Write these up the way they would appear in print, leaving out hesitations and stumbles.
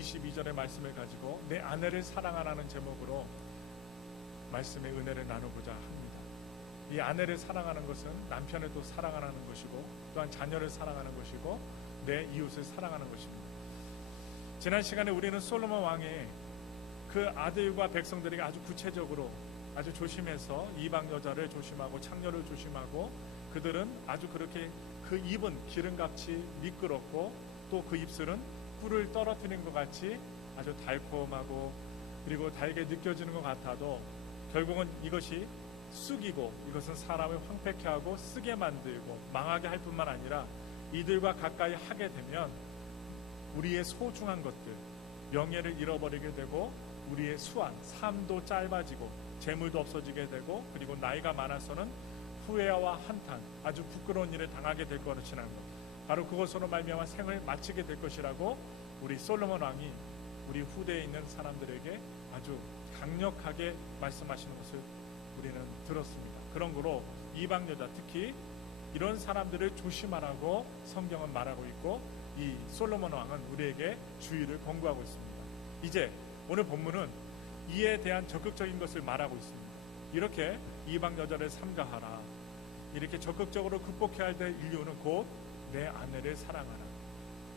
22절의 말씀을 가지고 내 아내를 사랑하라는 제목으로 말씀의 은혜를 나누고자 합니다. 이 아내를 사랑하는 것은 남편을 또 사랑하는 것이고 또한 자녀를 사랑하는 것이고 내 이웃을 사랑하는 것입니다. 지난 시간에 우리는 솔로몬 왕이 그 아들과 백성들에게 아주 구체적으로 아주 조심해서 이방 여자를 조심하고 창녀를 조심하고 그들은 아주 그렇게 그 입은 기름같이 미끄럽고 또 그 입술은 꿀을 떨어뜨린 것 같이 아주 달콤하고 그리고 달게 느껴지는 것 같아도 결국은 이것이 쑥이고 이것은 사람을 황폐케 하고 쓰게 만들고 망하게 할 뿐만 아니라 이들과 가까이 하게 되면 우리의 소중한 것들, 명예를 잃어버리게 되고 우리의 수완, 삶도 짧아지고 재물도 없어지게 되고 그리고 나이가 많아서는 후회와 한탄, 아주 부끄러운 일을 당하게 될 것이라는 것. 바로 그것으로 말미암아 생을 마치게 될 것이라고 우리 솔로몬 왕이 우리 후대에 있는 사람들에게 아주 강력하게 말씀하시는 것을 우리는 들었습니다. 그런 거로 이방 여자, 특히 이런 사람들을 조심하라고 성경은 말하고 있고 이 솔로몬 왕은 우리에게 주의를 권고하고 있습니다. 이제 오늘 본문은 이에 대한 적극적인 것을 말하고 있습니다. 이렇게 이방 여자를 삼가하라. 이렇게 적극적으로 극복해야 될 인류는 곧 내 아내를 사랑하라.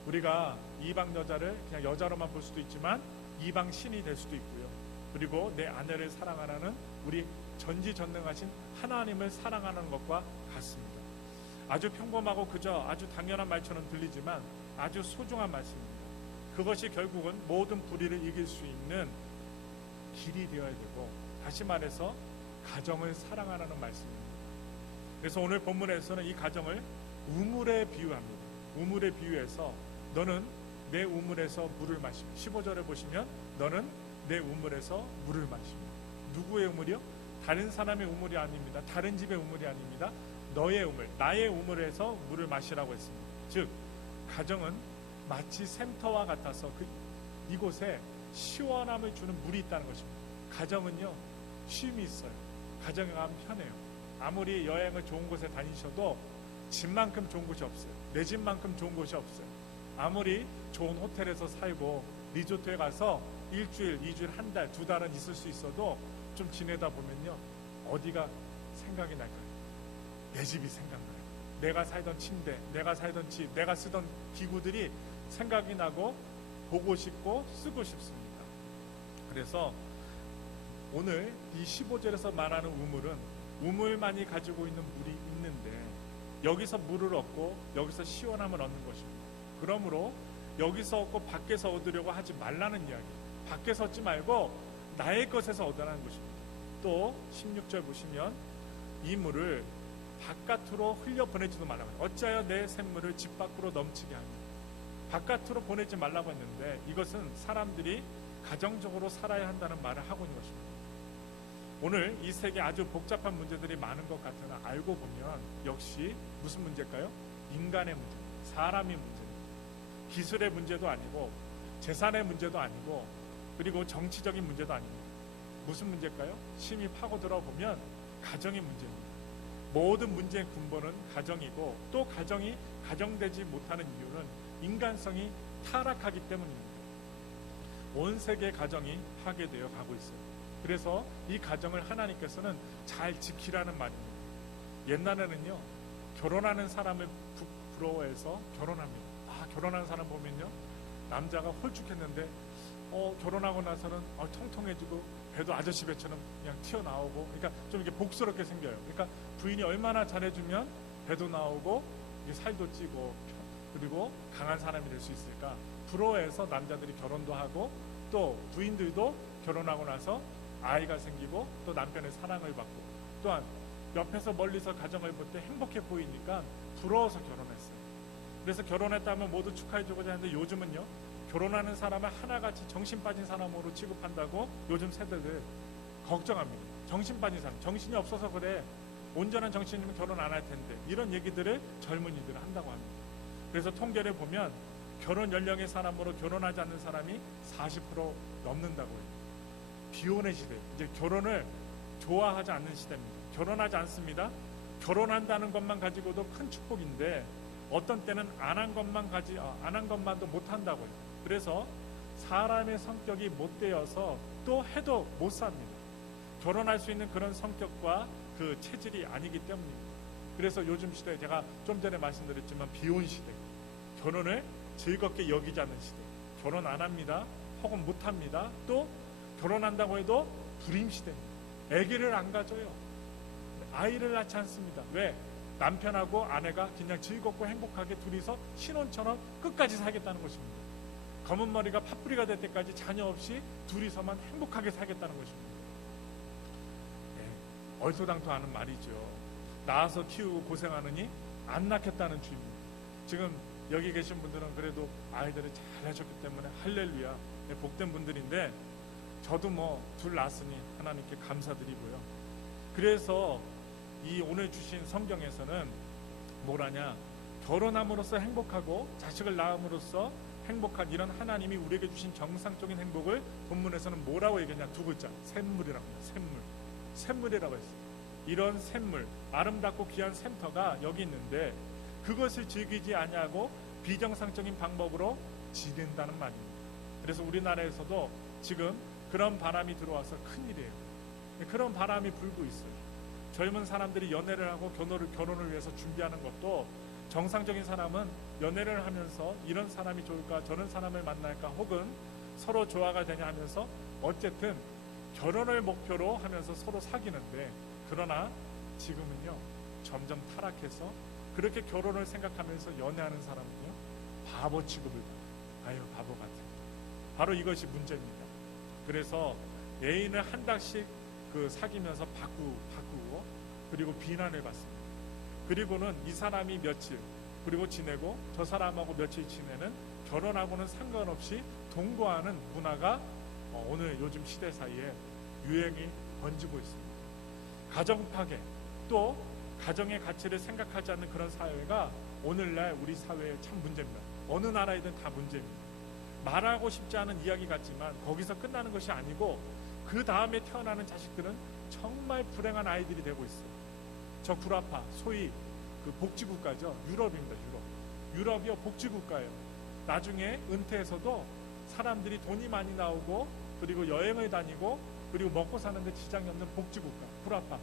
우리가 이방 여자를 그냥 여자로만 볼 수도 있지만 이방 신이 될 수도 있고요. 그리고 내 아내를 사랑하라는 우리 전지전능하신 하나님을 사랑하는 것과 같습니다. 아주 평범하고 그저 아주 당연한 말처럼 들리지만 아주 소중한 말씀입니다. 그것이 결국은 모든 불의를 이길 수 있는 길이 되어야 되고 다시 말해서 가정을 사랑하라는 말씀입니다. 그래서 오늘 본문에서는 이 가정을 우물에 비유합니다. 우물에 비유해서 너는 내 우물에서 물을 마시며 15절에 보시면 너는 내 우물에서 물을 마시며 누구의 우물이요? 다른 사람의 우물이 아닙니다. 다른 집의 우물이 아닙니다. 너의 우물, 나의 우물에서 물을 마시라고 했습니다. 즉 가정은 마치 샘터와 같아서 이곳에 시원함을 주는 물이 있다는 것입니다. 가정은요 쉼이 있어요. 가정에 가면 편해요. 아무리 여행을 좋은 곳에 다니셔도 집만큼 좋은 곳이 없어요. 내 집만큼 좋은 곳이 없어요. 아무리 좋은 호텔에서 살고 리조트에 가서 일주일, 2주일, 한 달, 2달은 있을 수 있어도 좀 지내다 보면요 어디가 생각이 날까요? 내 집이 생각나요. 내가 살던 침대, 내가 살던 집, 내가 쓰던 기구들이 생각이 나고 보고 싶고 쓰고 싶습니다. 그래서 오늘 이 15절에서 말하는 우물은 우물만이 가지고 있는 물이 있는데 여기서 물을 얻고 여기서 시원함을 얻는 것입니다. 그러므로 여기서 얻고 밖에서 얻으려고 하지 말라는 이야기. 밖에서 얻지 말고 나의 것에서 얻으라는 것입니다. 또 16절 보시면 이 물을 바깥으로 흘려 보내지도 말라고 해요. 어찌하여 내 샘물을 집 밖으로 넘치게 하냐. 바깥으로 보내지 말라고 했는데 이것은 사람들이 가정적으로 살아야 한다는 말을 하고 있는 것입니다. 오늘 이 세계 아주 복잡한 문제들이 많은 것 같으나 알고 보면 역시 무슨 문제일까요? 인간의 문제입니다. 사람의 문제입니다. 기술의 문제도 아니고 재산의 문제도 아니고 그리고 정치적인 문제도 아닙니다. 무슨 문제일까요? 심히 파고 들어보면 가정의 문제입니다. 모든 문제의 근본은 가정이고 또 가정이 가정되지 못하는 이유는 인간성이 타락하기 때문입니다. 온 세계의 가정이 파괴되어 가고 있어요. 그래서 이 가정을 하나님께서는 잘 지키라는 말입니다. 옛날에는요 결혼하는 사람을 부러워해서 결혼합니다. 결혼하는 사람 보면요 남자가 홀쭉했는데 결혼하고 나서는 통통해지고 배도 아저씨 배처럼 그냥 튀어나오고 그러니까 좀 이렇게 복스럽게 생겨요. 그러니까 부인이 얼마나 잘해주면 배도 나오고 살도 찌고 그리고 강한 사람이 될 수 있을까 부러워해서 남자들이 결혼도 하고 또 부인들도 결혼하고 나서 아이가 생기고 또 남편의 사랑을 받고 또한 옆에서 멀리서 가정을 볼 때 행복해 보이니까 부러워서 결혼했어요. 그래서 결혼했다면 모두 축하해주고자 하는데 요즘은요 결혼하는 사람을 하나같이 정신 빠진 사람으로 취급한다고 요즘 세대들 걱정합니다. 정신 빠진 사람, 정신이 없어서 그래. 온전한 정신이면 결혼 안 할 텐데 이런 얘기들을 젊은이들은 한다고 합니다. 그래서 통계를 보면 결혼 연령의 사람으로 결혼하지 않는 사람이 40% 넘는다고 해요. 비혼의 시대, 이제 결혼을 좋아하지 않는 시대입니다. 결혼하지 않습니다. 결혼한다는 것만 가지고도 큰 축복인데 어떤 때는 안 한 것만도 못 한다고 해요. 그래서 사람의 성격이 못되어서 또 해도 못 삽니다. 결혼할 수 있는 그런 성격과 그 체질이 아니기 때문입니다. 그래서 요즘 시대에 제가 좀 전에 말씀드렸지만 비혼 시대, 결혼을 즐겁게 여기지 않는 시대, 결혼 안 합니다. 혹은 못 합니다. 또 결혼한다고 해도 불임 시대입니다. 아기를 안 가져요. 아이를 낳지 않습니다. 왜? 남편하고 아내가 그냥 즐겁고 행복하게 둘이서 신혼처럼 끝까지 살겠다는 것입니다. 검은 머리가 팥뿌리가 될 때까지 자녀 없이 둘이서만 행복하게 살겠다는 것입니다. 네, 얼토당토하는 말이죠. 낳아서 키우고 고생하느니 안 낳겠다는 주입니다. 지금 여기 계신 분들은 그래도 아이들을 잘 하셨기 때문에 할렐루야, 네, 복된 분들인데 저도 뭐 둘 낳았으니 하나님께 감사드리고요. 그래서 이 오늘 주신 성경에서는 뭐라냐, 결혼함으로써 행복하고 자식을 낳음으로써 행복한 이런 하나님이 우리에게 주신 정상적인 행복을 본문에서는 뭐라고 얘기했냐, 두 글자, 샘물이라고 합니다. 샘물이라고 했어요. 이런 샘물, 아름답고 귀한 샘터가 여기 있는데 그것을 즐기지 아니하고 비정상적인 방법으로 지낸다는 말입니다. 그래서 우리나라에서도 지금 그런 바람이 들어와서 큰일이에요. 그런 바람이 불고 있어요. 젊은 사람들이 연애를 하고 결혼을 위해서 준비하는 것도, 정상적인 사람은 연애를 하면서 이런 사람이 좋을까 저런 사람을 만날까 혹은 서로 조화가 되냐 하면서 어쨌든 결혼을 목표로 하면서 서로 사귀는데, 그러나 지금은요 점점 타락해서 그렇게 결혼을 생각하면서 연애하는 사람은요 바보 취급을 받아요. 아유, 바보 같은. 바로 이것이 문제입니다. 그래서 애인을 한 달씩 사귀면서 바꾸고 그리고 비난을 받습니다. 그리고는 이 사람이 며칠 그리고 지내고 저 사람하고 며칠 지내는, 결혼하고는 상관없이 동거하는 문화가 오늘 요즘 시대 사이에 유행이 번지고 있습니다. 가정 파괴, 또 가정의 가치를 생각하지 않는 그런 사회가 오늘날 우리 사회의 참 문제입니다. 어느 나라이든 다 문제입니다. 말하고 싶지 않은 이야기 같지만 거기서 끝나는 것이 아니고 그 다음에 태어나는 자식들은 정말 불행한 아이들이 되고 있어요. 저 구라파, 소위 그 복지국가죠. 유럽입니다. 유럽이요 복지국가예요. 나중에 은퇴해서도 사람들이 돈이 많이 나오고 그리고 여행을 다니고 그리고 먹고 사는데 지장이 없는 복지국가, 구라파.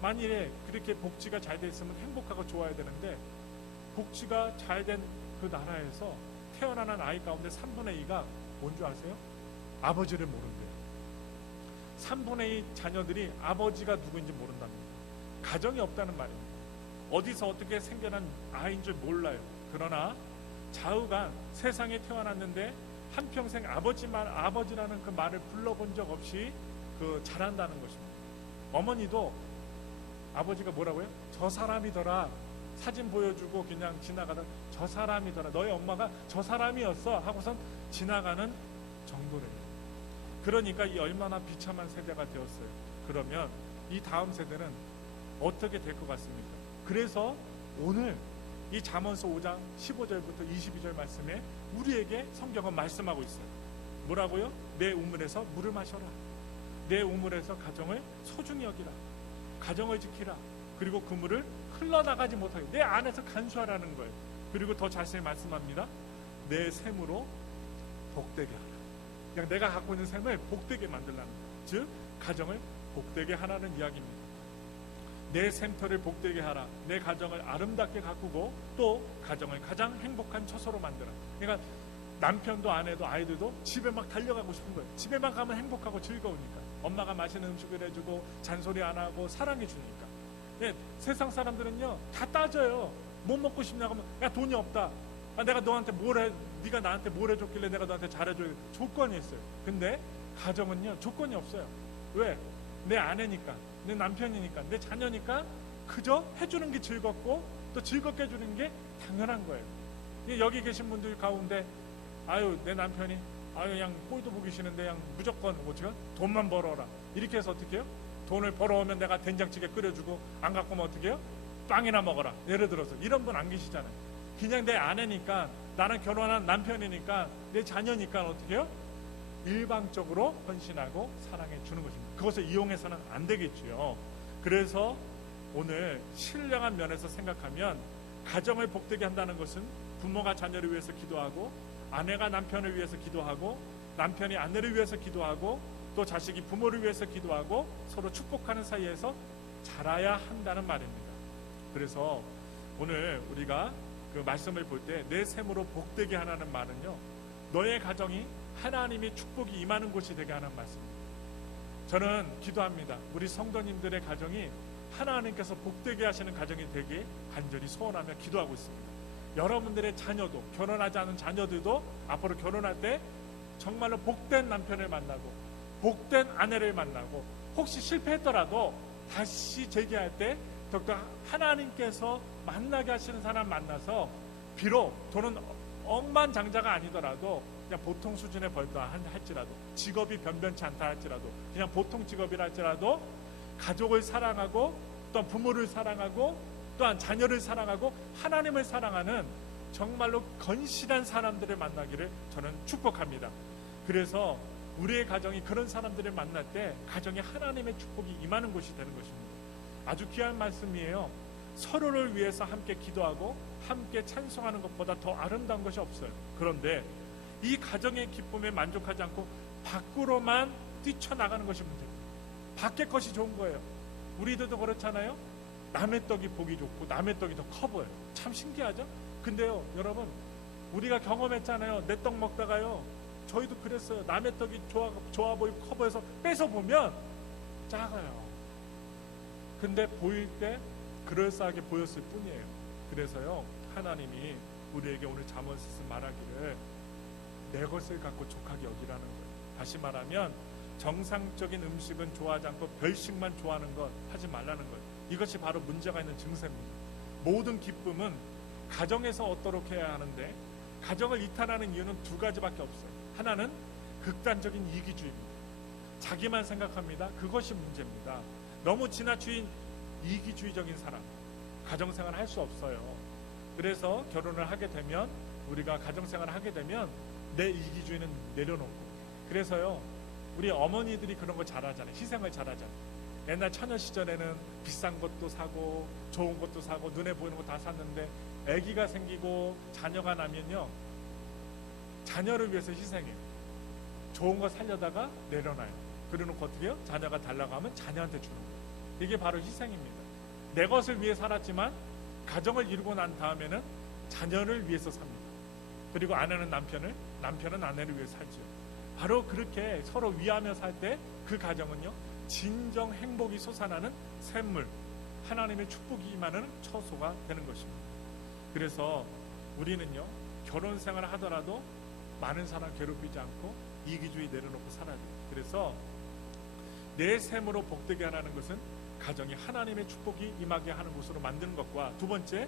만일에 그렇게 복지가 잘 돼 있으면 행복하고 좋아야 되는데, 복지가 잘 된 그 나라에서 태어나는 아이 가운데 3분의 2가 뭔 줄 아세요? 아버지를 모른대요. 3분의 2 자녀들이 아버지가 누구인지 모른답니다. 가정이 없다는 말입니다. 어디서 어떻게 생겨난 아이인 줄 몰라요. 그러나 좌우간 세상에 태어났는데 한평생 아버지라는 그 말을 불러본 적 없이 자란다는 것입니다. 어머니도 아버지가 뭐라고요? 저 사람이더라. 사진 보여주고 그냥 지나가다 저 사람이더라. 너희 엄마가 저 사람이었어 하고선 지나가는 정도래요. 그러니까 이 얼마나 비참한 세대가 되었어요. 그러면 이 다음 세대는 어떻게 될 것 같습니까? 그래서 오늘 이 잠언서 5장 15절부터 22절 말씀에 우리에게 성경은 말씀하고 있어요. 뭐라고요? 내 우물에서 물을 마셔라. 내 우물에서 가정을 소중히 여기라. 가정을 지키라. 그리고 그 물을 흘러나가지 못하게 내 안에서 간수하라는 거예요. 그리고 더 자세히 말씀합니다. 내 샘으로 복되게 하라. 그냥 내가 갖고 있는 샘을 복되게 만들라는 거예요. 즉 가정을 복되게 하라는 이야기입니다. 내 샘터를 복되게 하라. 내 가정을 아름답게 가꾸고 또 가정을 가장 행복한 처소로 만들어. 그러니까 남편도 아내도 아이들도 집에 막 달려가고 싶은 거예요. 집에만 가면 행복하고 즐거우니까. 엄마가 맛있는 음식을 해주고 잔소리 안 하고 사랑해 주니까. 네, 세상 사람들은요 다 따져요. 뭐 먹고 싶냐고 하면 야 돈이 없다. 내가 너한테 네가 나한테 뭘 해줬길래 내가 너한테 잘해줘야 조건이 있어요. 근데 가정은요 조건이 없어요. 왜? 내 아내니까, 내 남편이니까, 내 자녀니까 그저 해주는 게 즐겁고 또 즐겁게 해주는 게 당연한 거예요. 여기 계신 분들 가운데 아유 내 남편이 그냥 꼴도 보기 싫은데 그냥 무조건 돈만 벌어라 이렇게 해서 어떻게 해요? 돈을 벌어오면 내가 된장찌개 끓여주고 안 갖고 오면 어떻게 해요? 빵이나 먹어라. 예를 들어서 이런 분 안 계시잖아요. 그냥 내 아내니까, 나는 결혼한 남편이니까, 내 자녀니까 어떻게 해요? 일방적으로 헌신하고 사랑해 주는 것입니다. 그것을 이용해서는 안 되겠지요. 그래서 오늘 신령한 면에서 생각하면 가정을 복되게 한다는 것은 부모가 자녀를 위해서 기도하고 아내가 남편을 위해서 기도하고 남편이 아내를 위해서 기도하고 또 자식이 부모를 위해서 기도하고 서로 축복하는 사이에서 자라야 한다는 말입니다. 그래서 오늘 우리가 그 말씀을 볼 때 내 셈으로 복되게 하라는 말은요, 너의 가정이 하나님의 축복이 임하는 곳이 되게 하는 말씀입니다. 저는 기도합니다. 우리 성도님들의 가정이 하나님께서 복되게 하시는 가정이 되길 간절히 소원하며 기도하고 있습니다. 여러분들의 자녀도, 결혼하지 않은 자녀들도 앞으로 결혼할 때 정말로 복된 남편을 만나고 복된 아내를 만나고 혹시 실패했더라도 다시 재기할 때 더욱더 하나님께서 만나게 하시는 사람 만나서 비록 돈은 억만장자가 아니더라도 그냥 보통 수준의 벌다 할지라도, 직업이 변변치 않다 할지라도, 그냥 보통 직업이라 할지라도 가족을 사랑하고 또한 부모를 사랑하고 또한 자녀를 사랑하고 하나님을 사랑하는 정말로 건실한 사람들을 만나기를 저는 축복합니다. 그래서 우리의 가정이 그런 사람들을 만날 때 가정에 하나님의 축복이 임하는 곳이 되는 것입니다. 아주 귀한 말씀이에요. 서로를 위해서 함께 기도하고 함께 찬송하는 것보다 더 아름다운 것이 없어요. 그런데 이 가정의 기쁨에 만족하지 않고 밖으로만 뛰쳐나가는 것이 문제입니다. 밖의 것이 좋은 거예요. 우리들도 그렇잖아요. 남의 떡이 보기 좋고 남의 떡이 더 커 보여요. 참 신기하죠? 근데요, 여러분, 우리가 경험했잖아요. 내 떡 먹다가요, 저희도 그랬어요. 남의 떡이 좋아 보이고 커 보여서 뺏어 보면 작아요. 근데 보일 때 그럴싸하게 보였을 뿐이에요. 그래서요, 하나님이 우리에게 오늘 잠언에서 말하기를 내 것을 갖고 족하게 여기라는 거예요. 다시 말하면 정상적인 음식은 좋아하지 않고 별식만 좋아하는 것 하지 말라는 거예요. 이것이 바로 문제가 있는 증세입니다. 모든 기쁨은 가정에서 얻도록 해야 하는데 가정을 이탈하는 이유는 두 가지밖에 없어요. 하나는 극단적인 이기주의입니다. 자기만 생각합니다. 그것이 문제입니다. 너무 지나친 이기주의적인 사람, 가정생활을 할 수 없어요. 그래서 결혼을 하게 되면, 우리가 가정생활을 하게 되면 내 이기주의는 내려놓고, 그래서요, 우리 어머니들이 그런 거 잘하잖아요. 희생을 잘하잖아요. 옛날 처녀 시절에는 비싼 것도 사고 좋은 것도 사고 눈에 보이는 거 다 샀는데 아기가 생기고 자녀가 나면요, 자녀를 위해서 희생해요. 좋은 거 살려다가 내려놔요. 그러놓고 어떻게 해요? 자녀가 달라고 하면 자녀한테 주는 거예요. 이게 바로 희생입니다. 내 것을 위해 살았지만 가정을 이루고 난 다음에는 자녀를 위해서 삽니다. 그리고 아내는 남편은 아내를 위해 살죠. 바로 그렇게 서로 위하며 살 때 그 가정은요, 진정 행복이 솟아나는 샘물, 하나님의 축복이 임하는 처소가 되는 것입니다. 그래서 우리는요, 결혼 생활을 하더라도 많은 사람 괴롭히지 않고 이기주의 내려놓고 살아야 돼요. 그래서 내 샘으로 복되게 하라는 것은 가정이 하나님의 축복이 임하게 하는 곳으로 만드는 것과, 두 번째,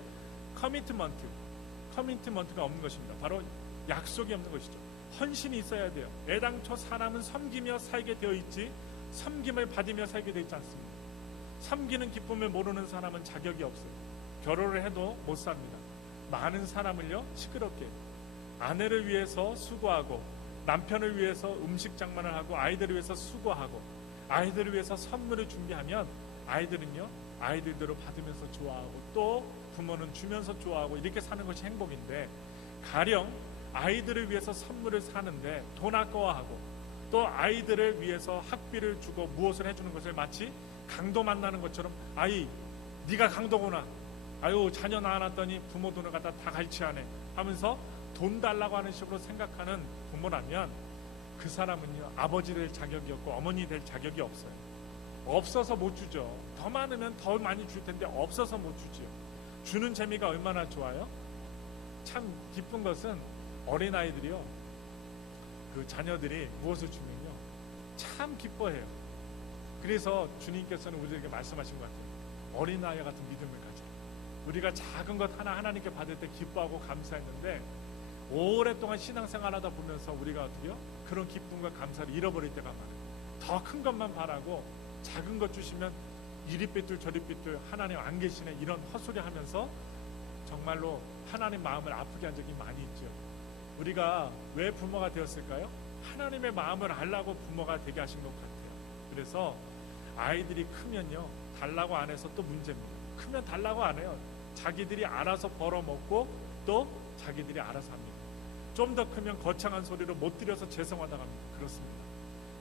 커미트먼트가 없는 것입니다. 바로 약속이 없는 것이죠. 헌신이 있어야 돼요. 애당초 사람은 섬기며 살게 되어 있지 섬김을 받으며 살게 되어 있지 않습니다. 섬기는 기쁨을 모르는 사람은 자격이 없어요. 결혼을 해도 못 삽니다. 많은 사람을요, 시끄럽게 아내를 위해서 수고하고 남편을 위해서 음식 장만을 하고 아이들을 위해서 수고하고 아이들을 위해서 선물을 준비하면 아이들은요, 아이들대로 받으면서 좋아하고 또 부모는 주면서 좋아하고 이렇게 사는 것이 행복인데, 가령 아이들을 위해서 선물을 사는데 돈 아까워하고 또 아이들을 위해서 학비를 주고 무엇을 해주는 것을 마치 강도 만나는 것처럼, 아이 네가 강도구나, 아유 자녀 낳아놨더니 부모 돈을 갖다 다 갈취하네 하면서 돈 달라고 하는 식으로 생각하는 부모라면 그 사람은요, 아버지 될 자격이 없고 어머니 될 자격이 없어요. 없어서 못 주죠. 더 많으면 더 많이 줄 텐데 없어서 못 주지요. 주는 재미가 얼마나 좋아요. 참 기쁜 것은 어린아이들이요, 그 자녀들이 무엇을 주면요 참 기뻐해요. 그래서 주님께서는 우리에게 말씀하신 것 같아요. 어린아이 같은 믿음을 가져. 우리가 작은 것 하나 하나님께 받을 때 기뻐하고 감사했는데 오랫동안 신앙생활하다 보면서 우리가 어떻게 해요? 그런 기쁨과 감사를 잃어버릴 때가 많아요. 더 큰 것만 바라고 작은 것 주시면 이리 삐뚤 저리 삐뚤 하나님 안 계시네 이런 헛소리 하면서 정말로 하나님 마음을 아프게 한 적이 많이 있죠. 우리가 왜 부모가 되었을까요? 하나님의 마음을 알라고 부모가 되게 하신 것 같아요. 그래서 아이들이 크면요, 달라고 안 해서 또 문제입니다. 크면 달라고 안 해요. 자기들이 알아서 벌어먹고 또 자기들이 알아서 합니다. 좀 더 크면 거창한 소리로 못 들여서 죄송하다고 합니다. 그렇습니다.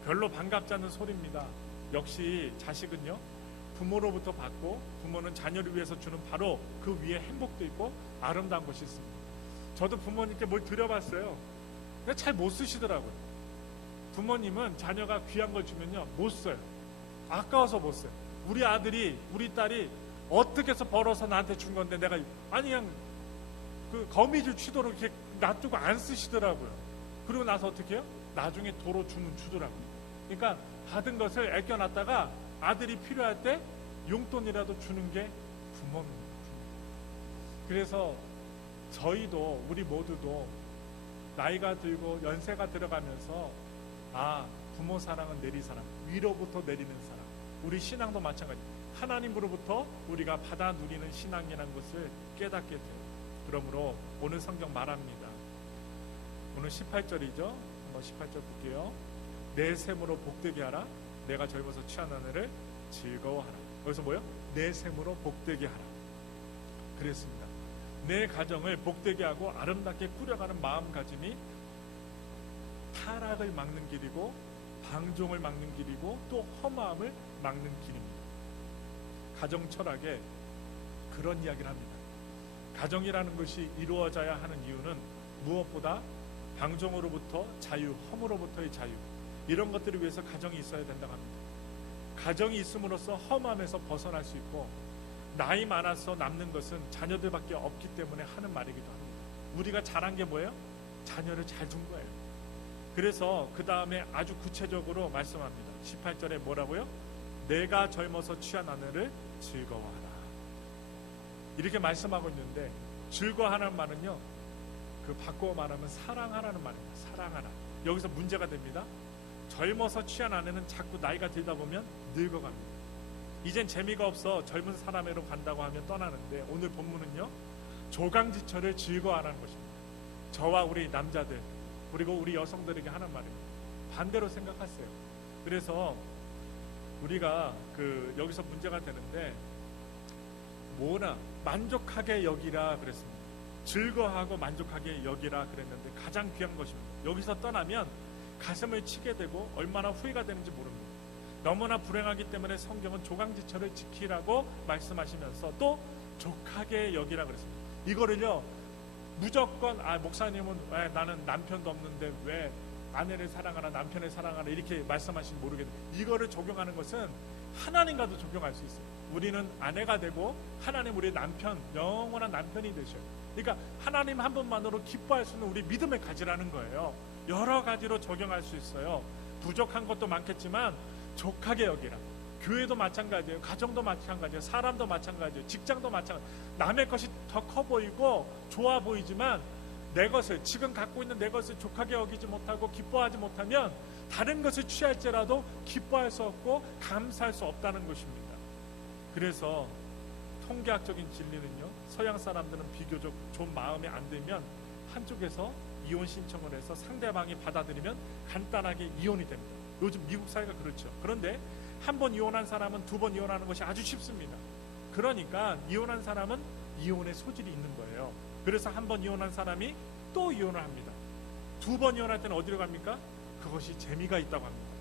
별로 반갑지 않는 소리입니다. 역시 자식은요, 부모로부터 받고 부모는 자녀를 위해서 주는 바로 그 위에 행복도 있고 아름다운 것이 있습니다. 저도 부모님께 뭘 드려봤어요. 근데 잘 못 쓰시더라고요. 부모님은 자녀가 귀한 걸 주면요, 못 써요. 아까워서 못 써요. 우리 아들이, 우리 딸이 어떻게 해서 벌어서 나한테 준 건데 내가 아니 그냥 그 거미줄 치도록 이렇게 놔두고 안 쓰시더라고요. 그리고 나서 어떻게 해요? 나중에 도로 주더라고요. 그러니까 받은 것을 아껴놨다가 아들이 필요할 때 용돈이라도 주는 게 부모입니다. 그래서 저희도, 우리 모두도 나이가 들고 연세가 들어가면서 부모 사랑은 내리사랑, 위로부터 내리는 사랑. 우리 신앙도 마찬가지입니다. 하나님으로부터 우리가 받아 누리는 신앙이라는 것을 깨닫게 돼요. 그러므로 오늘 성경 말합니다. 오늘 18절이죠. 한번 18절 볼게요. 내 셈으로 복되게 하라. 내가 젊어서 취한 아내를 즐거워하라. 여기서 뭐요? 내 셈으로 복되게 하라. 그랬습니다. 내 가정을 복되게 하고 아름답게 꾸려가는 마음가짐이 타락을 막는 길이고 방종을 막는 길이고 또 험함을 막는 길입니다. 가정 철학에 그런 이야기를 합니다. 가정이라는 것이 이루어져야 하는 이유는 무엇보다 방종으로부터 자유, 험으로부터의 자유, 이런 것들을 위해서 가정이 있어야 된다고 합니다. 가정이 있음으로써 험함에서 벗어날 수 있고, 나이 많아서 남는 것은 자녀들밖에 없기 때문에 하는 말이기도 합니다. 우리가 잘한 게 뭐예요? 자녀를 잘 둔 거예요. 그래서 그 다음에 아주 구체적으로 말씀합니다. 18절에 뭐라고요? 내가 젊어서 취한 아내를 즐거워하라. 이렇게 말씀하고 있는데, 즐거워하라는 말은요, 그 바꿔 말하면 사랑하라는 말입니다. 사랑하라. 여기서 문제가 됩니다. 젊어서 취한 아내는 자꾸 나이가 들다 보면 늙어갑니다. 이젠 재미가 없어 젊은 사람으로 간다고 하면 떠나는데, 오늘 본문은요, 조강지처를 즐거워하라는 것입니다. 저와 우리 남자들 그리고 우리 여성들에게 하는 말입니다. 반대로 생각하세요. 그래서 우리가 여기서 문제가 되는데, 뭐나 만족하게 여기라 그랬습니다. 즐거워하고 만족하게 여기라 그랬는데 가장 귀한 것입니다. 여기서 떠나면 가슴을 치게 되고 얼마나 후회가 되는지 모릅니다. 너무나 불행하기 때문에 성경은 조강지처를 지키라고 말씀하시면서 또 족하게 여기라 그랬습니다. 이거를요, 무조건 목사님은 왜 나는 남편도 없는데 왜 아내를 사랑하라, 남편을 사랑하라 이렇게 말씀하시는지 모르겠는데, 이거를 적용하는 것은 하나님과도 적용할 수 있어요. 우리는 아내가 되고 하나님 우리 남편, 영원한 남편이 되셔요. 그러니까 하나님 한 분만으로 기뻐할 수 있는 우리 믿음을 가지라는 거예요. 여러 가지로 적용할 수 있어요. 부족한 것도 많겠지만 족하게 여기라. 교회도 마찬가지예요. 가정도 마찬가지예요. 사람도 마찬가지예요. 직장도 마찬가지예요. 남의 것이 더 커 보이고 좋아 보이지만 내 것을, 지금 갖고 있는 내 것을 족하게 여기지 못하고 기뻐하지 못하면 다른 것을 취할지라도 기뻐할 수 없고 감사할 수 없다는 것입니다. 그래서 통계학적인 진리는요, 서양 사람들은 비교적 좀 마음에 안 들면 한쪽에서 이혼 신청을 해서 상대방이 받아들이면 간단하게 이혼이 됩니다. 요즘 미국 사회가 그렇죠. 그런데 한 번 이혼한 사람은 두 번 이혼하는 것이 아주 쉽습니다. 그러니까 이혼한 사람은 이혼의 소질이 있는 거예요. 그래서 한 번 이혼한 사람이 또 이혼을 합니다. 두 번 이혼할 때는 어디로 갑니까? 그것이 재미가 있다고 합니다.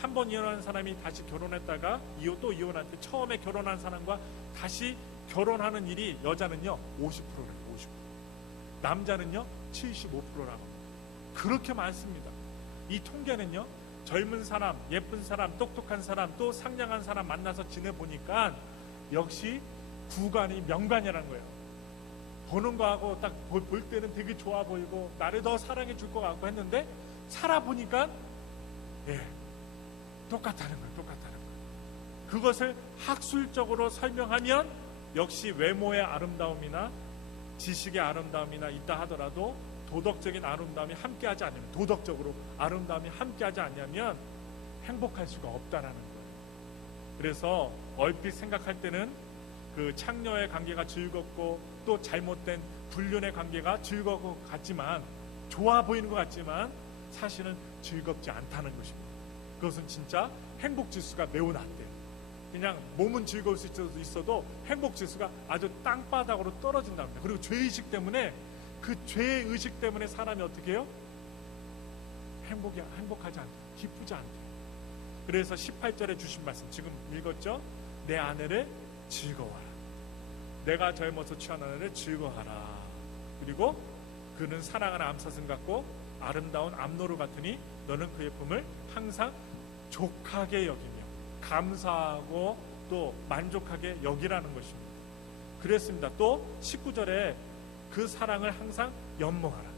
한 번 이혼한 사람이 다시 결혼했다가 또 이혼할 때 처음에 결혼한 사람과 다시 결혼하는 일이 여자는요 50%래요. 50%. 남자는요 75%라고 합니다. 그렇게 많습니다. 이 통계는요, 젊은 사람, 예쁜 사람, 똑똑한 사람, 또 상냥한 사람 만나서 지내보니까 역시 구간이 명관이라는 거예요. 보는 거하고 딱 볼 때는 되게 좋아 보이고 나를 더 사랑해 줄 것 같고 했는데 살아보니까 똑같다는 거예요. 똑같다는 거예요. 그것을 학술적으로 설명하면 역시 외모의 아름다움이나 지식의 아름다움이나 있다 하더라도 도덕적인 아름다움이 함께하지 않으면, 도덕적으로 아름다움이 함께하지 않냐면 행복할 수가 없다라는 거예요. 그래서 얼핏 생각할 때는 그 창녀의 관계가 즐겁고 또 잘못된 불륜의 관계가 즐거운 것 같지만, 좋아 보이는 것 같지만 사실은 즐겁지 않다는 것입니다. 그것은 진짜 행복지수가 매우 낮대요. 그냥 몸은 즐거울 수 있어도 행복지수가 아주 땅바닥으로 떨어진답니다. 그리고 죄의식 때문에 그 죄의 의식 때문에 사람이 어떻게 해요? 행복하지 않대, 기쁘지 않대. 그래서 18절에 주신 말씀 지금 읽었죠? 내 아내를 즐거워하라. 내가 젊어서 취한 아내를 즐거워하라. 그리고 그는 사랑하는 암사슴 같고 아름다운 암노루 같으니 너는 그의 품을 항상 족하게 여기며 감사하고 또 만족하게 여기라는 것입니다. 그랬습니다. 또 19절에 그 사랑을 항상 연모하라.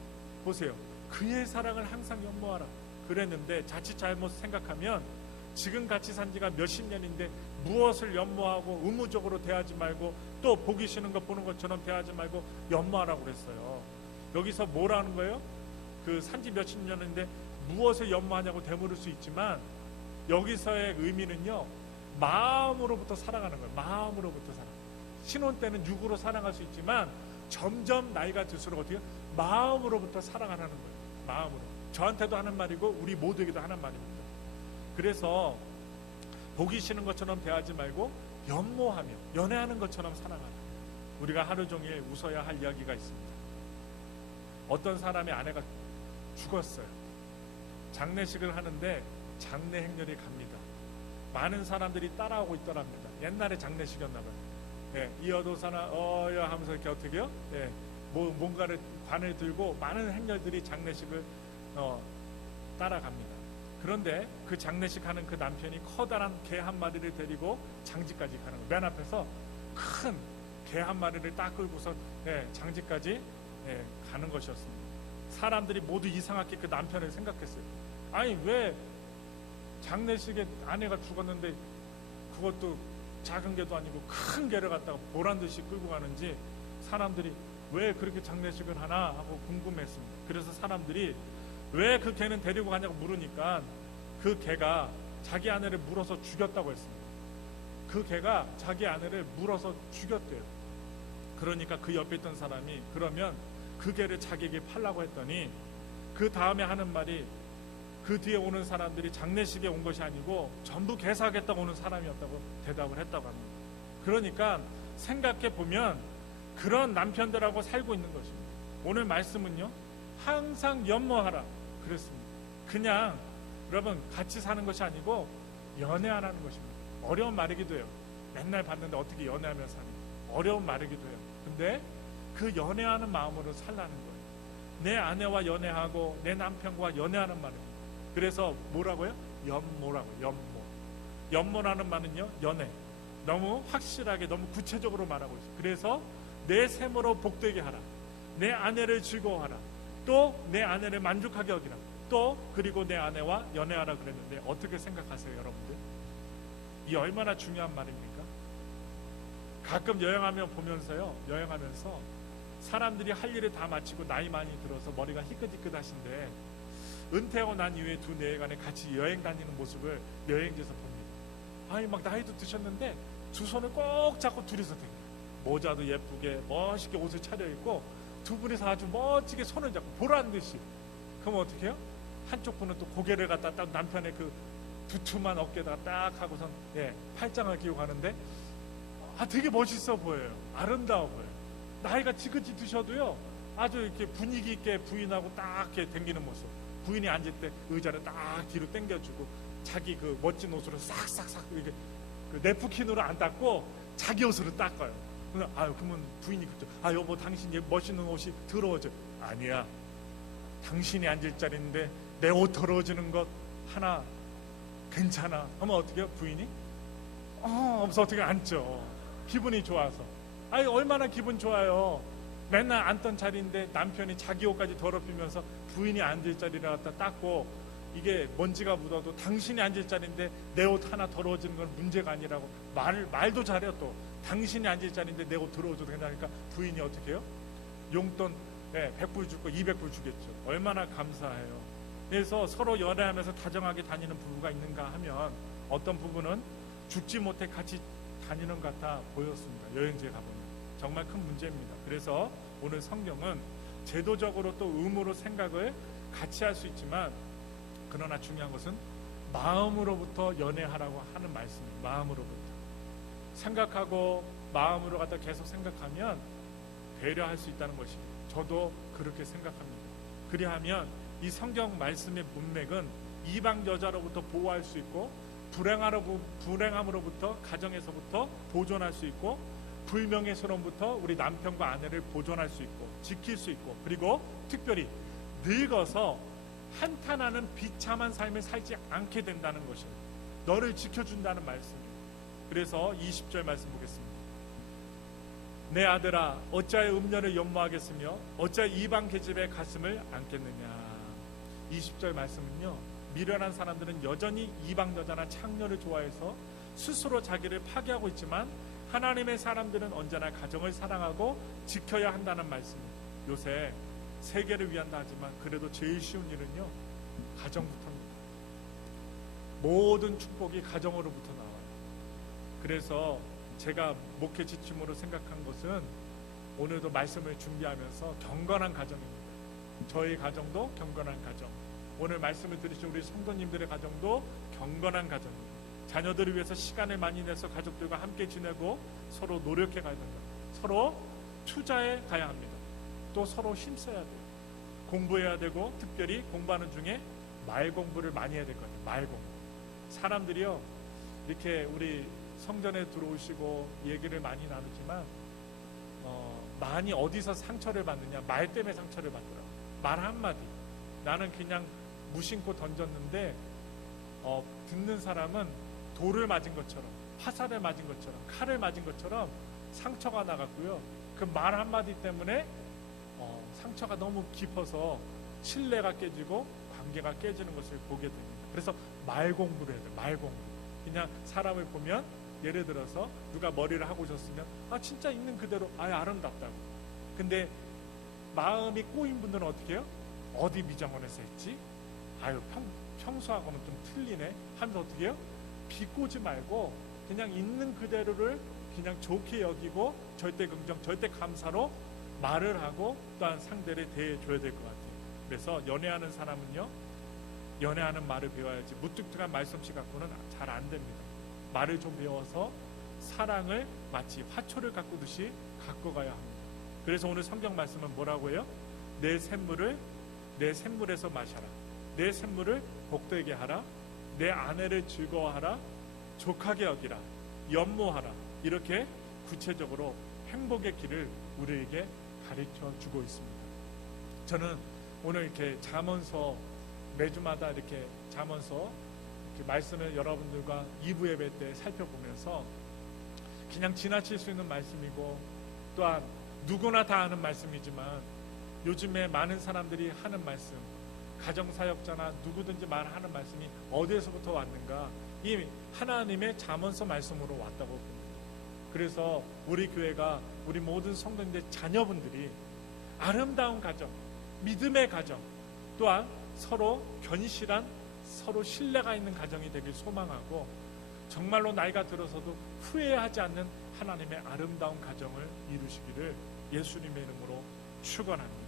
보세요. 그의 사랑을 항상 연모하라 그랬는데 자칫 잘못 생각하면 지금 같이 산 지가 몇십 년인데 무엇을 연모하고 의무적으로 대하지 말고 또 보기 싫은 것 보는 것처럼 대하지 말고 연모하라고 그랬어요. 여기서 뭐라는 거예요? 그 산지 몇십 년인데 무엇을 연모하냐고 되물을 수 있지만 여기서의 의미는요, 마음으로부터 사랑하는 거예요. 마음으로부터 사랑. 신혼 때는 육으로 사랑할 수 있지만 점점 나이가 들수록 어떻게 해요? 마음으로부터 사랑하라는 거예요. 마음으로. 저한테도 하는 말이고 우리 모두에게도 하는 말입니다. 그래서 보기 싫은 것처럼 대하지 말고 연모하며 연애하는 것처럼 사랑하라. 우리가 하루 종일 웃어야 할 이야기가 있습니다. 어떤 사람의 아내가 죽었어요. 장례식을 하는데 장례 행렬이 갑니다. 많은 사람들이 따라오고 있더랍니다. 옛날에 장례식이었나 봐요. 예, 이어도사나 어여 하면서 이렇게 어떻게 해요? 예, 뭔가를 관을 들고 많은 행렬들이 장례식을 따라갑니다. 그런데 그 장례식 하는 그 남편이 커다란 개 한 마리를 데리고 장지까지 가는 거예요. 맨 앞에서 큰 개 한 마리를 딱 끌고서 장지까지 가는 것이었습니다. 사람들이 모두 이상하게 그 남편을 생각했어요. 아니 왜 장례식에 아내가 죽었는데 그것도 작은 개도 아니고 큰 개를 갖다가 보란듯이 끌고 가는지 사람들이 왜 그렇게 장례식을 하나 하고 궁금했습니다. 그래서 사람들이 왜 그 개는 데리고 가냐고 물으니까 그 개가 자기 아내를 물어서 죽였다고 했습니다. 그 개가 자기 아내를 물어서 죽였대요. 그러니까 그 옆에 있던 사람이 그러면 그 개를 자기에게 팔라고 했더니 그 다음에 하는 말이 그 뒤에 오는 사람들이 장례식에 온 것이 아니고 전부 개사하겠다고 오는 사람이었다고 대답을 했다고 합니다. 그러니까 생각해 보면 그런 남편들하고 살고 있는 것입니다. 오늘 말씀은요, 항상 연모하라 그랬습니다. 그냥 여러분 같이 사는 것이 아니고 연애하라는 것입니다. 어려운 말이기도 해요. 맨날 봤는데 어떻게 연애하며 사니? 어려운 말이기도 해요. 근데 그 연애하는 마음으로 살라는 거예요. 내 아내와 연애하고 내 남편과 연애하는 말입니다. 그래서 뭐라고요? 연모라고요. 연모. 연모라는 말은요, 연애. 너무 확실하게 너무 구체적으로 말하고 있어요. 그래서 내 샘으로 복되게 하라. 내 아내를 즐거워하라. 또 내 아내를 만족하게 여기라. 또 그리고 내 아내와 연애하라 그랬는데 어떻게 생각하세요, 여러분들? 이 얼마나 중요한 말입니까? 가끔 여행하면 보면서요, 여행하면서 사람들이 할 일을 다 마치고 나이 많이 들어서 머리가 희끗희끗하신데 은퇴하고 난 이후에 두 내외간에 같이 여행 다니는 모습을 여행지에서 봅니다. 아니 막 나이도 드셨는데 두 손을 꼭 잡고 둘이서 댕겨요. 모자도 예쁘게 멋있게 옷을 차려입고 두 분이서 아주 멋지게 손을 잡고 보란듯이. 그럼 어떻게 해요? 한쪽 분은 또 고개를 갖다 딱 남편의 그 두툼한 어깨에다가 딱 하고선 팔짱을 끼고 가는데 되게 멋있어 보여요. 아름다워 보여요. 나이가 지긋이 드셔도요, 아주 이렇게 분위기 있게 부인하고 딱 이렇게 당기는 모습. 부인이 앉을 때 의자를 딱 뒤로 당겨주고 자기 그 멋진 옷으로 싹싹싹 이렇게 그 네프킨으로 안 닦고 자기 옷으로 닦아요. 그러면 부인이 그죠. 여보 당신 멋있는 옷이 더러워져. 아니야. 당신이 앉을 자리인데 내 옷 더러워지는 것 하나 괜찮아. 하면 어떻게 해요? 부인이? 하면서 어떻게 앉죠. 기분이 좋아서. 얼마나 기분 좋아요. 맨날 앉던 자리인데 남편이 자기 옷까지 더럽히면서 부인이 앉을 자리를 갖다 닦고 이게 먼지가 묻어도 당신이 앉을 자리인데 내 옷 하나 더러워지는 건 문제가 아니라고 말도 잘해요. 또 당신이 앉을 자리인데 내 옷 더러워져도 괜찮으니까 부인이 어떻게 해요? 용돈 100불 줄 거 200불 주겠죠. 얼마나 감사해요. 그래서 서로 연애하면서 다정하게 다니는 부부가 있는가 하면 어떤 부부는 죽지 못해 같이 다니는 것 같아 보였습니다. 여행지에 가보면 정말 큰 문제입니다. 그래서 오늘 성경은 제도적으로 또 의무로 생각을 같이 할 수 있지만 그러나 중요한 것은 마음으로부터 연애하라고 하는 말씀입니다. 마음으로부터 생각하고 마음으로 갖다 계속 생각하면 배려할 수 있다는 것입니다. 저도 그렇게 생각합니다. 그리하면 이 성경 말씀의 문맥은 이방 여자로부터 보호할 수 있고 불행함으로부터 가정에서부터 보존할 수 있고 불명예스러움부터 우리 남편과 아내를 보존할 수 있고 지킬 수 있고 그리고 특별히 늙어서 한탄하는 비참한 삶을 살지 않게 된다는 것입니다. 너를 지켜준다는 말씀이에요. 그래서 20절 말씀 보겠습니다. 내 아들아 어찌하여 음녀를 연모하겠으며 어찌하여 이방 계집의 가슴을 안겠느냐. 20절 말씀은요, 미련한 사람들은 여전히 이방 여자나 창녀를 좋아해서 스스로 자기를 파괴하고 있지만 하나님의 사람들은 언제나 가정을 사랑하고 지켜야 한다는 말씀입니다. 요새 세계를 위한다 하지만 그래도 제일 쉬운 일은요, 가정부터입니다. 모든 축복이 가정으로부터 나와요. 그래서 제가 목회 지침으로 생각한 것은 오늘도 말씀을 준비하면서 경건한 가정입니다. 저희 가정도 경건한 가정, 오늘 말씀을 들으신 우리 성도님들의 가정도 경건한 가정입니다. 자녀들을 위해서 시간을 많이 내서 가족들과 함께 지내고 서로 노력해 가야 된다. 서로 투자해 가야 합니다. 또 서로 힘써야 돼요. 공부해야 되고 특별히 공부하는 중에 말 공부를 많이 해야 될 것 같아요. 말 공부. 사람들이요, 이렇게 우리 성전에 들어오시고 얘기를 많이 나누지만 많이 어디서 상처를 받느냐, 말 때문에 상처를 받더라고요. 말 한마디. 나는 그냥 무심코 던졌는데 듣는 사람은 돌을 맞은 것처럼, 화살을 맞은 것처럼, 칼을 맞은 것처럼 상처가 나갔고요. 그 말 한마디 때문에 상처가 너무 깊어서 신뢰가 깨지고 관계가 깨지는 것을 보게 됩니다. 그래서 말 공부를 해야 돼요. 말 공부. 그냥 사람을 보면 예를 들어서 누가 머리를 하고 오셨으면 진짜 있는 그대로 아름답다고. 근데 마음이 꼬인 분들은 어떻게 해요? 어디 미장원에서 했지? 평소하고는 좀 틀리네 하면서 어떻게 해요? 비꼬지 말고 그냥 있는 그대로를 그냥 좋게 여기고 절대 긍정, 절대 감사로 말을 하고 또한 상대를 대해줘야 될 것 같아요. 그래서 연애하는 사람은요, 연애하는 말을 배워야지 무뚝뚝한 말솜씨 갖고는 잘 안 됩니다. 말을 좀 배워서 사랑을 마치 화초를 가꾸듯이 갖고 가야 합니다. 그래서 오늘 성경 말씀은 뭐라고 해요? 내 샘물을 내 샘물에서 마셔라. 내 샘물을 복되게 하라. 내 아내를 즐거워하라. 족하게 여기라. 연모하라. 이렇게 구체적으로 행복의 길을 우리에게 가르쳐 주고 있습니다. 저는 오늘 이렇게 잠언서 매주마다 이렇게 잠언서 이렇게 말씀을 여러분들과 2부 예배 때 살펴보면서 그냥 지나칠 수 있는 말씀이고 또한 누구나 다 아는 말씀이지만 요즘에 많은 사람들이 하는 말씀, 가정사역자나 누구든지 말하는 말씀이 어디에서부터 왔는가? 이 하나님의 잠언서 말씀으로 왔다고 봅니다. 그래서 우리 교회가 우리 모든 성도님들 자녀분들이 아름다운 가정, 믿음의 가정, 또한 서로 견실한, 서로 신뢰가 있는 가정이 되길 소망하고 정말로 나이가 들어서도 후회하지 않는 하나님의 아름다운 가정을 이루시기를 예수님의 이름으로 축원합니다.